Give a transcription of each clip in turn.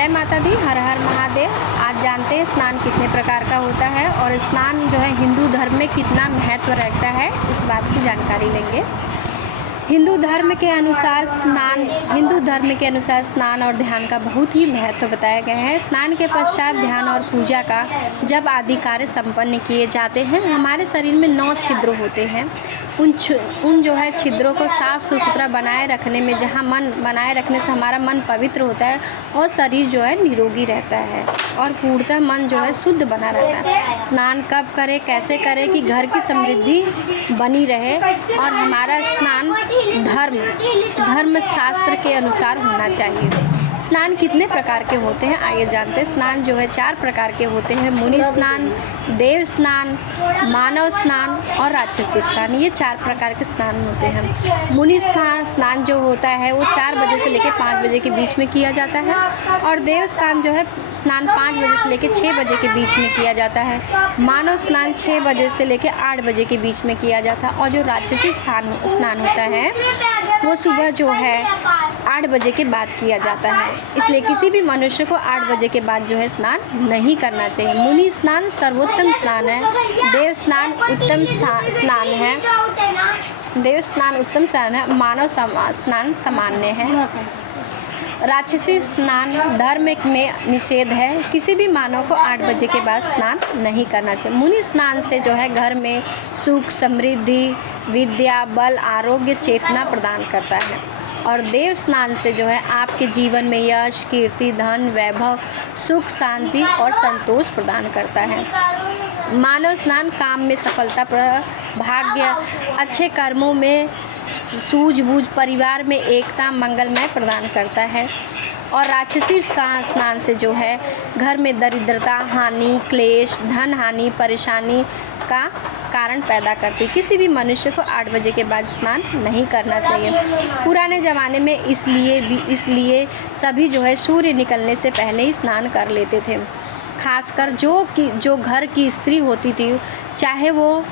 जय माता दी, हर हर महादेव। आज जानते हैं स्नान कितने प्रकार का होता है और स्नान जो है हिंदू धर्म में कितना महत्व रखता है, इस बात की जानकारी लेंगे। हिंदू धर्म के अनुसार स्नान और ध्यान का बहुत ही महत्व बताया गया है। स्नान के पश्चात ध्यान और पूजा का जब आदि कार्य संपन्न किए जाते हैं, हमारे शरीर में 9 छिद्र होते हैं। उन जो है छिद्रों को साफ सुथरा बनाए रखने में, जहाँ मन बनाए रखने से हमारा मन पवित्र होता है और शरीर जो है निरोगी रहता है और पूर्णतः मन जो है शुद्ध बना रहता है। स्नान कब करें, कैसे करें कि घर की समृद्धि बनी रहे और हमारा स्नान धर्म शास्त्र के अनुसार होना चाहिए। स्नान कितने प्रकार के होते हैं, आइए जानते हैं। स्नान जो है 4 प्रकार के होते हैं। मुनि स्नान, देव स्नान, मानव स्नान और राक्षसी स्नान। ये 4 प्रकार के स्नान होते हैं। मुनि स्नान जो होता है वो 4 बजे से लेकर 5 बजे के बीच में किया जाता है और देव स्नान जो है 5 बजे से लेकर 6 बजे के बीच में किया जाता है। मानव स्नान 6 बजे से लेकर 8 बजे के बीच में किया जाता है और जो राक्षसी स्नान होता है वो सुबह जो है 8 बजे के बाद किया जाता है। इसलिए किसी भी मनुष्य को 8 बजे के बाद जो है स्नान नहीं करना चाहिए। मुनि स्नान सर्वोत्तम स्नान है। देव स्नान उत्तम स्नान है। मानव स्नान सामान्य है। राक्षसी स्नान धर्म में निषेध है। किसी भी मानव को 8 बजे के बाद स्नान नहीं करना चाहिए। मुनि स्नान से जो है घर में सुख, समृद्धि, विद्या, बल, आरोग्य, चेतना प्रदान करता है और देव स्नान से जो है आपके जीवन में यश, कीर्ति, धन, वैभव, सुख, शांति और संतोष प्रदान करता है। मानव स्नान काम में सफलता, भाग्य, अच्छे कर्मों में सूझबूझ, परिवार में एकता, मंगलमय प्रदान करता है और राक्षसी स्नान से जो है घर में दरिद्रता, हानि, क्लेश, धन हानि, परेशानी का कारण पैदा करती। किसी भी मनुष्य को 8 बजे के बाद स्नान नहीं करना चाहिए। पुराने ज़माने में इसलिए सभी जो है सूर्य निकलने से पहले ही स्नान कर लेते थे। खासकर जो घर की स्त्री होती थी, चाहे वो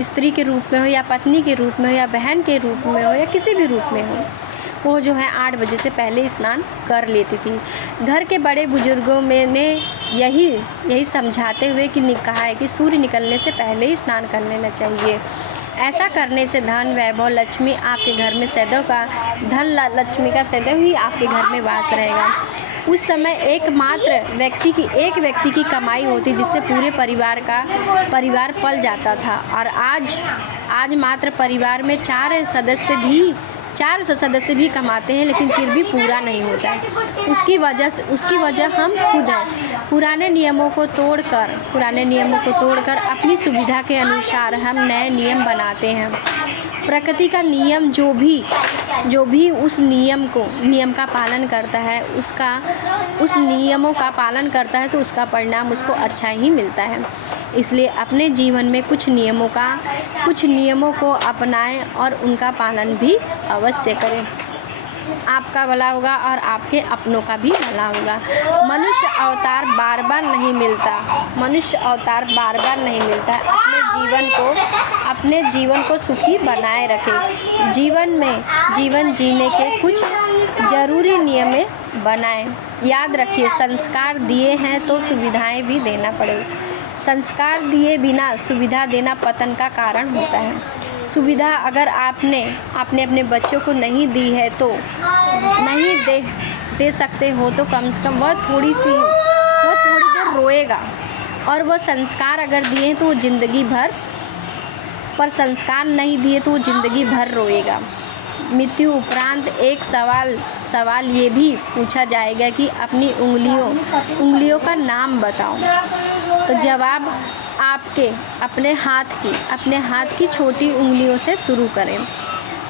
स्त्री के रूप में हो या पत्नी के रूप में हो या बहन के रूप में हो या किसी भी रूप में हो, वो जो है 8 बजे से पहले स्नान कर लेती थी। घर के बड़े बुजुर्गों में ने यही समझाते हुए कि कहा है कि सूर्य निकलने से पहले ही स्नान कर लेना चाहिए। ऐसा करने से धन, वैभव, लक्ष्मी आपके घर में लक्ष्मी का सदैव ही आपके घर में वास रहेगा। उस समय एकमात्र व्यक्ति की कमाई होती जिससे पूरे परिवार पल जाता था और आज मात्र परिवार में 4 सदस्य भी कमाते हैं, लेकिन फिर भी पूरा नहीं होता है। उसकी वजह हम खुद हैं। पुराने नियमों को तोड़कर अपनी सुविधा के अनुसार हम नए नियम बनाते हैं। प्रकृति का नियम जो भी उस नियम का पालन करता है, उस नियमों का पालन करता है तो उसका परिणाम उसको अच्छा ही मिलता है। इसलिए अपने जीवन में कुछ नियमों को अपनाएं और उनका पालन भी अवश्य करें। आपका भला होगा और आपके अपनों का भी भला होगा। मनुष्य अवतार बार बार नहीं मिलता। अपने जीवन को सुखी बनाए रखें। जीवन जीने के कुछ जरूरी नियम बनाएं। याद रखिए, संस्कार दिए हैं तो सुविधाएं भी देना पड़ेगा। संस्कार दिए बिना सुविधा देना पतन का कारण होता है। सुविधा अगर आपने अपने बच्चों को नहीं दी है तो नहीं दे सकते हो तो कम से कम वह थोड़ी देर रोएगा और वह संस्कार अगर दिए हैं तो वो ज़िंदगी भर, पर संस्कार नहीं दिए तो वो ज़िंदगी भर रोएगा। मृत्यु उपरांत एक सवाल ये भी पूछा जाएगा कि अपनी उंगलियों का नाम बताओ, तो जवाब आपके अपने हाथ की छोटी उंगलियों से शुरू करें।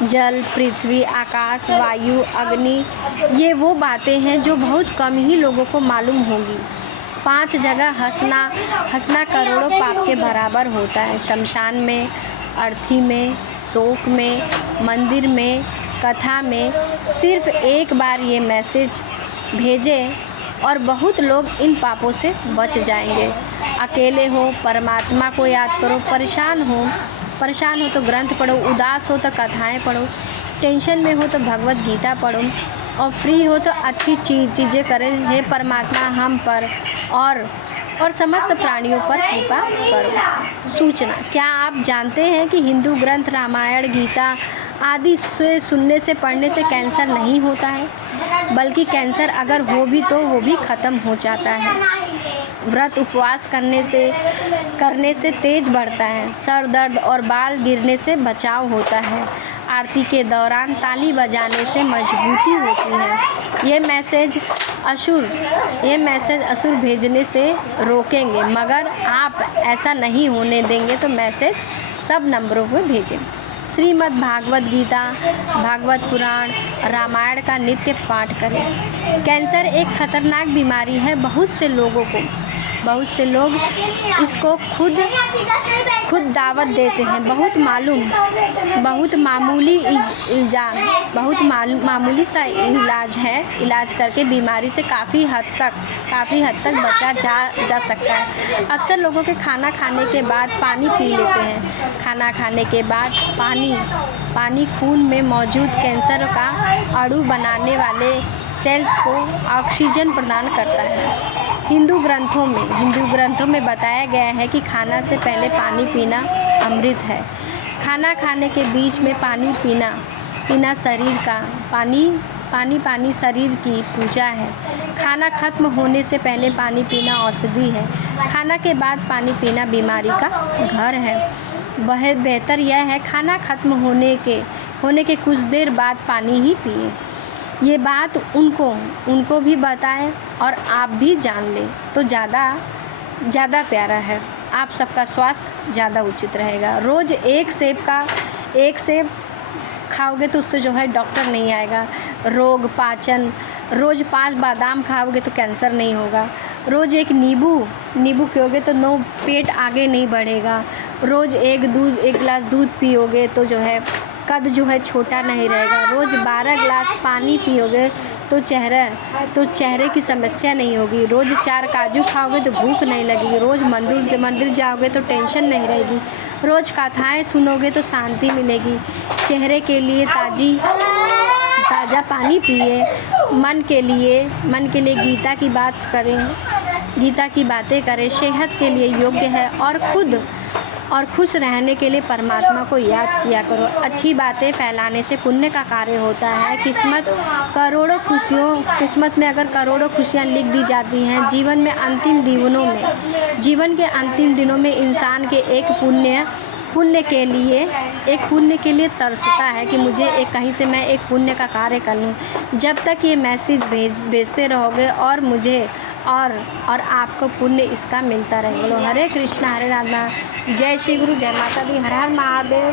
जल, पृथ्वी, आकाश, वायु, अग्नि, ये वो बातें हैं जो बहुत कम ही लोगों को मालूम होगी। 5 जगह हंसना करोड़ों पाप के बराबर होता है। शमशान में, अर्थी में, शोक में, मंदिर में, कथा में। सिर्फ एक बार ये मैसेज भेजें और बहुत लोग इन पापों से बच जाएंगे। अकेले हो, परमात्मा को याद करो। परेशान हो तो ग्रंथ पढ़ो। उदास हो तो कथाएं पढ़ो। टेंशन में हो तो भगवत गीता पढ़ो और फ्री हो तो अच्छी चीज़ें करें। हे परमात्मा हम पर और समस्त प्राणियों पर कृपा करो। सूचना, क्या आप जानते हैं कि हिंदू ग्रंथ रामायण, गीता आदि से सुनने से पढ़ने से कैंसर नहीं होता है, बल्कि कैंसर अगर हो भी तो वो भी ख़त्म हो जाता है। व्रत उपवास करने से तेज बढ़ता है। सर दर्द और बाल गिरने से बचाव होता है। आरती के दौरान ताली बजाने से मजबूती होती है। ये मैसेज असुर भेजने से रोकेंगे, मगर आप ऐसा नहीं होने देंगे तो मैसेज सब नंबरों पर भेजें। श्रीमद् भागवत गीता, भागवत पुराण, रामायण का नित्य पाठ करें। कैंसर एक खतरनाक बीमारी है। बहुत से लोग इसको खुद दावत देते हैं। बहुत मामूली सा इलाज है। इलाज करके बीमारी से काफ़ी हद तक बचा जा सकता है। अक्सर लोगों के खाना खाने के बाद पानी पी लेते हैं। खाना खाने के बाद पानी खून में मौजूद कैंसर का अणु बनाने वाले सेल्स को ऑक्सीजन प्रदान करता है। हिंदू ग्रंथों में बताया गया है कि खाना से पहले पानी पीना अमृत है। खाना खाने के बीच में पानी पीना शरीर का पानी शरीर की पूजा है। खाना खत्म होने से पहले पानी पीना औषधि है। खाना के बाद पानी पीना बीमारी का घर है। वह बेहतर यह है खाना खत्म होने के कुछ देर बाद पानी ही पिए। ये बात उनको भी बताएं और आप भी जान लें तो ज़्यादा प्यारा है। आप सबका स्वास्थ्य ज़्यादा उचित रहेगा। रोज़ एक सेब खाओगे तो उससे जो है डॉक्टर नहीं आएगा। रोज़ 5 बादाम खाओगे तो कैंसर नहीं होगा। रोज़ एक नींबू पियोगे तो पेट आगे नहीं बढ़ेगा। रोज़ एक गिलास दूध पियोगे तो जो है कद जो है छोटा नहीं रहेगा। रोज़ 12 गिलास पानी पियोगे तो चेहरे की समस्या नहीं होगी। रोज़ 4 काजू खाओगे तो भूख नहीं लगेगी। रोज़ मंदिर जाओगे तो टेंशन नहीं रहेगी। रोज़ कथाएं सुनोगे तो शांति मिलेगी। चेहरे के लिए ताज़ा पानी पिए। मन के लिए गीता की बातें करें। सेहत के लिए योग्य है और खुश रहने के लिए परमात्मा को याद किया करो। अच्छी बातें फैलाने से पुण्य का कार्य होता है। किस्मत में अगर करोड़ों खुशियाँ लिख दी जाती हैं। जीवन के अंतिम दिनों में इंसान के एक पुण्य के लिए तरसता है कि मुझे कहीं से मैं एक पुण्य का कार्य कर लूँ। जब तक ये मैसेज भेजते रहोगे और मुझे और आपको पुण्य इसका मिलता रहेगा। हरे कृष्णा हरे राम, जय श्री गुरु, जय माता दी, हर हर महादेव।